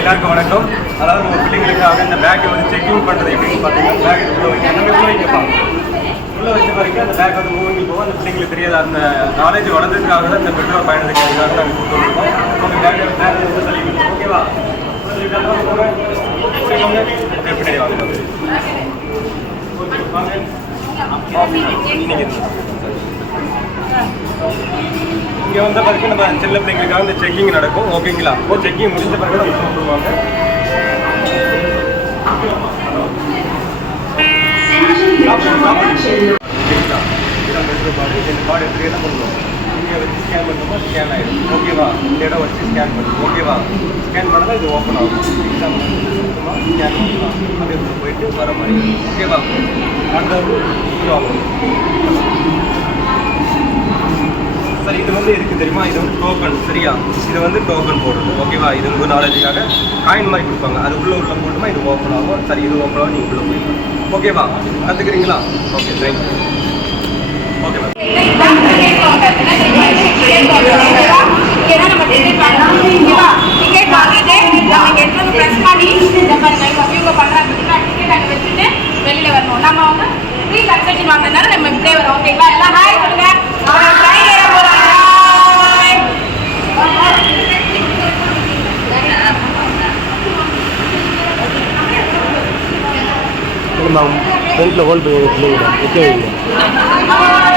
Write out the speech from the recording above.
எல்லாருக்கும் வணக்கம் அதாவது உங்கள் பிள்ளைங்களுக்காக இந்த பேக்கை வந்து செக்கிங் பண்ணுறது எப்படின்னு பார்த்தீங்கன்னா பேக் உள்ளே வைக்க எல்லாமே உள்ள வைக்கலாம் உள்ளே வச்ச வரைக்கும் அந்த பேக் வந்து மூவிங் போகும் அந்த பிள்ளைங்களுக்கு தெரியாது அந்த நாலேஜ் வளர்ந்ததுக்காக தான் இந்த பெட்ரோல் பயணத்துக்கு அதுக்காக நாங்கள் கூட்டு வந்துருக்கோம் உங்கள் பேக்கை பேக் வந்து தள்ளி ஓகேவா சொல்லிட்டாங்க அப்படியே பின்னாடி வாங்க ஓகே வாங்க இங்கே வந்த பிறகு நம்ம சின்ன பிள்ளைங்களுக்காக இந்த செக்கிங் நடக்கும் ஓகேங்களா ஓ செக்கிங் முடிஞ்ச பிறகு நம்ம சொல்லுவாங்க கார்டு எடுத்து என்ன பண்ணுவோம் இங்கே வச்சு ஸ்கேன் பண்ணுறோமா ஸ்கேன் ஆகிடும் ஓகேவா இந்த இடம் வச்சு ஸ்கேன் பண்ணுவோம் ஓகேவா ஸ்கேன் பண்ணால் இது ஓப்பன் ஆகும் எக்ஸாம் சுத்தமாக ஸ்கேன் பண்ணலாம் போயிட்டு வர மாதிரி ஓகேவா வந்து எதுக்கு தெரியுமா? இது வந்து டோக்கன் சரியா? இது வந்து டோக்கன் போடுறது. ஓகேவா இது உங்கள் நாலேஜுக்காக காயின் மாதிரி கொடுப்பாங்க. அது உள்ள உள்ள போட்டுமா? இது ஓப்பன் ஆகும். சரி இது ஓப்பன் ஆகும். நீங்கள் உள்ள போயிடலாம் ஓகேவா கற்றுக்குறீங்களா okay thank you okay ma'am வெளியில வரணும். நம்ம வந்து ஃப்ரீ கன்செஷன் வாங்கினதுனால நம்ம இப்படியே வரோம். ஓகேங்களா எல்லாம் இருந்தாங்க பெல்ட்டில் ஹோல் வைக்கவே இல்லை